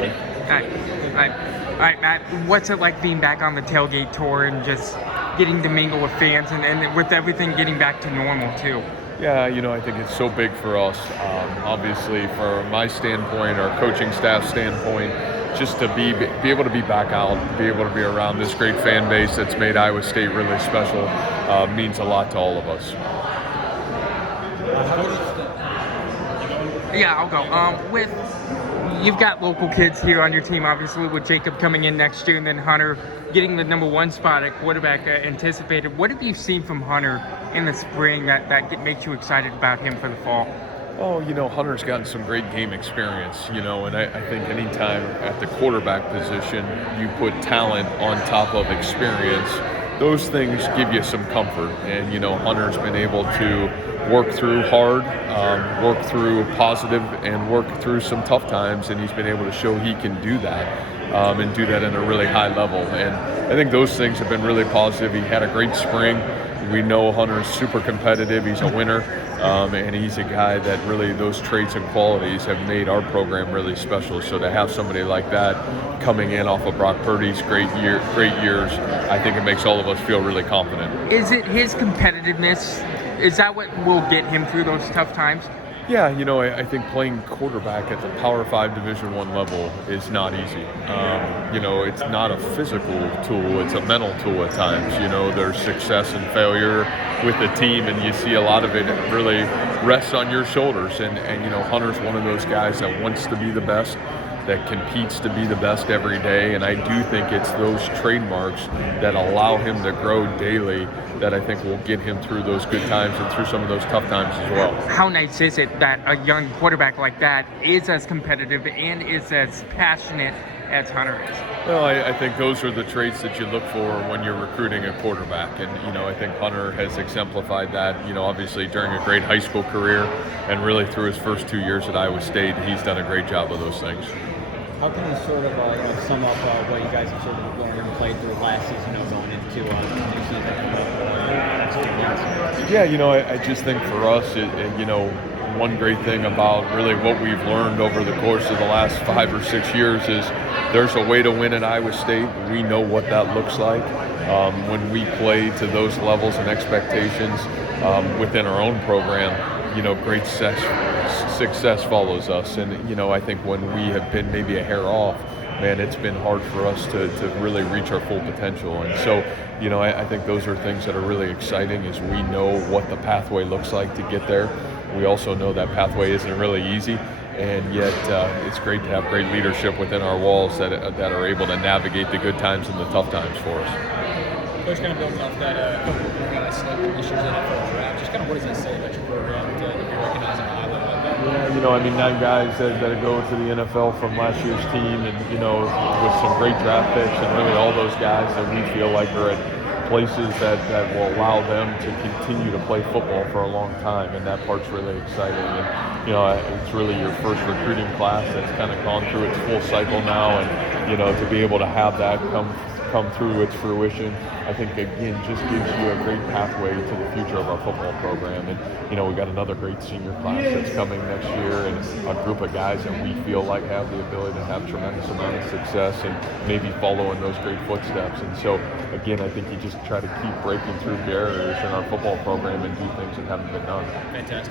good. All right, Matt. What's it like being back on the Tailgate tour and just getting to mingle with fans and with everything getting back to normal too? Yeah, I think it's so big for us. Obviously, from my standpoint, our coaching staff standpoint, just to be able to be back out, be able to be around this great fan base that's made Iowa State really special, means a lot to all of us. Yeah, I'll go. You've got local kids here on your team, obviously, with Jacob coming in next year and then Hunter getting the number one spot at quarterback anticipated. What have you seen from Hunter in the spring that makes you excited about him for the fall? Oh, Hunter's gotten some great game experience, and I think anytime at the quarterback position you put talent on top of experience, those things give you some comfort. And, Hunter's been able to work through hard, work through positive, and work through some tough times, and he's been able to show he can do that, and do that at a really high level. And I think those things have been really positive. He had a great spring. We know Hunter's super competitive. He's a winner, and he's a guy that really those traits and qualities have made our program really special. So to have somebody like that coming in off of Brock Purdy's great years, I think it makes all of us feel really confident. Is it his competitiveness? Is that what will get him through those tough times? Yeah, I think playing quarterback at the Power 5 Division I level is not easy. It's not a physical tool, it's a mental tool at times. There's success and failure with the team, and you see a lot of it really rests on your shoulders. And Hunter's one of those guys that wants to be the best, that competes to be the best every day. And I do think it's those trademarks that allow him to grow daily that I think will get him through those good times and through some of those tough times as well. How nice is it that a young quarterback like that is as competitive and is as passionate as Hunter is? Well, I think those are the traits that you look for when you're recruiting a quarterback. And, I think Hunter has exemplified that, obviously during a great high school career and really through his first 2 years at Iowa State, he's done a great job of those things. How can you sort of sum up what you guys have sort of learned and played through last season, going into new season? Yeah, I just think for us, one great thing about really what we've learned over the course of the last 5 or 6 years is there's a way to win at Iowa State. We know what that looks like. When we play to those levels and expectations within our own program, great success follows us. And, I think when we have been maybe a hair off, man, it's been hard for us to really reach our full potential. And so, I think those are things that are really exciting is we know what the pathway looks like to get there. We also know that pathway isn't really easy, and yet it's great to have great leadership within our walls that are able to navigate the good times and the tough times for us. Coach, kind of building off that, a couple of guys selected this year's NFL draft. Just kind of what does that say about your program to be recognized at a high level like that? Yeah, 9 guys that go to the NFL from last year's team, and with some great draft picks, and really all those guys that we feel like are at places that will allow them to continue to play football for a long time, and that part's really exciting. And it's really your first recruiting class that's kind of gone through its full cycle now, and to be able to have that come through its fruition, I think again just gives you a great pathway to the future of our football program. And we got another great senior class that's coming next year, and a group of guys that we feel like have the ability to have tremendous amount of success and maybe follow in those great footsteps. And so again, I think you just try to keep breaking through barriers in our football program and do things that haven't been done. Fantastic.